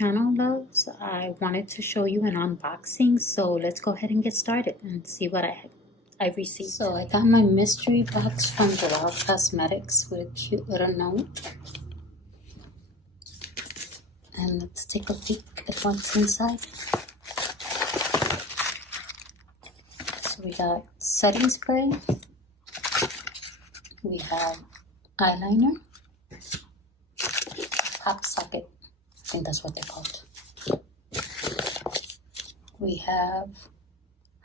channel, loves. I wanted to show you an unboxing, so let's go ahead and get started and see what I received. So I got my mystery box from Gerard Cosmetics with a cute little note. And let's take a peek at what's inside. So we got setting spray. We have eyeliner. Pop socket. I think that's what they're called. We have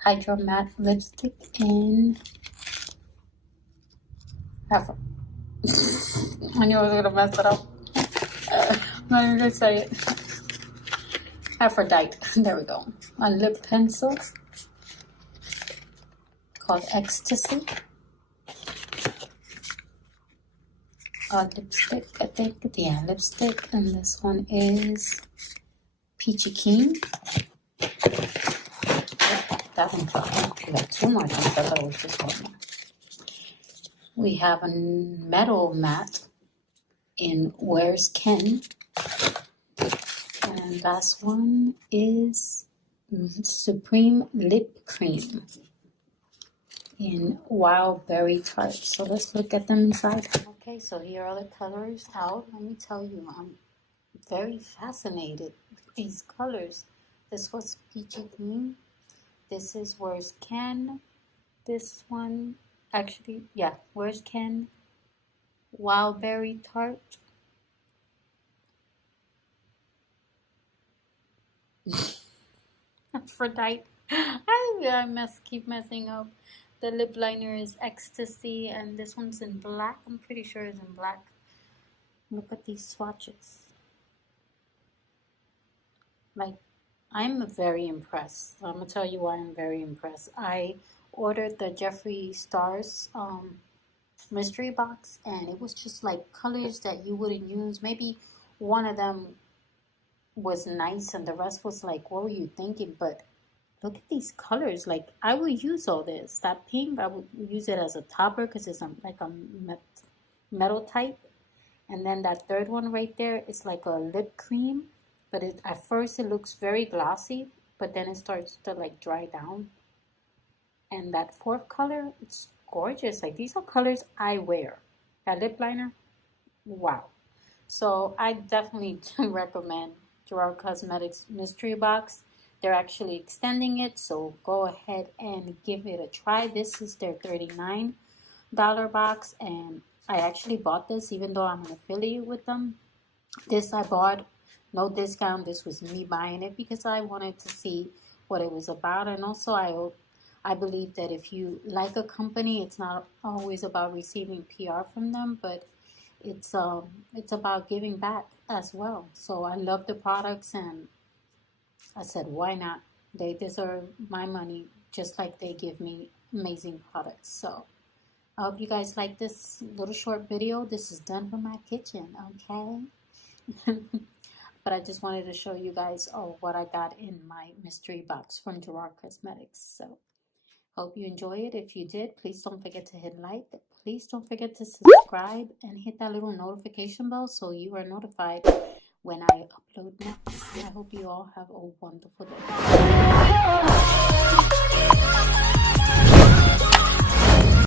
Hydro Matte lipstick in Afro. I knew I was gonna mess it up. I'm not even gonna say it. Aphrodite. There we go. A lip pencil called Ecstasy. Lipstick, I think. Yeah, lipstick. And this one is Peachy Keen. That one dropped. We got two more things. I thought it was just one more. We have a metal matte in Where's Ken. And last one is Supreme Lip Cream in Wild Berry Tart. So let's look at them inside. Okay, so here are the colors out. Let me tell you, I'm very fascinated with these colors. This was Peachy Green. This is Where's Ken. This one, actually, yeah, Where's Ken? Wild Berry Tart. Aphrodite. I keep messing up. The lip liner is Ecstasy, and this one's in black. I'm pretty sure it's in black. Look at these swatches. Like, I'm very impressed. I'm gonna tell you why I'm very impressed. I ordered the Jeffree Stars mystery box, and it was just like colors that you wouldn't use. Maybe one of them was nice and the rest was like, what were you thinking? But look at these colors. Like, I would use all this. That pink, I would use it as a topper because it's like a metal type. And then that third one right there is like a lip cream. But at first it looks very glossy, but then it starts to like dry down. And that fourth color, it's gorgeous. Like, these are colors I wear. That lip liner, wow. So I definitely recommend Gerard Cosmetics mystery box. They're actually extending it, so go ahead and give it a try. This is their $39 box, and I actually bought this even though I'm an affiliate with them. This I bought, no discount. This was me buying it because I wanted to see what it was about. And also I believe that if you like a company, it's not always about receiving PR from them, but it's about giving back as well. So I love the products, and I said, why not? They deserve my money just like they give me amazing products. So I hope you guys like this little short video. This is done from my kitchen, okay? But I just wanted to show you guys what I got in my mystery box from Gerard Cosmetics. So hope you enjoy it. If you did, please don't forget to hit like. Please don't forget to subscribe and hit that little notification bell so you are notified when I upload next. I hope you all have a wonderful day.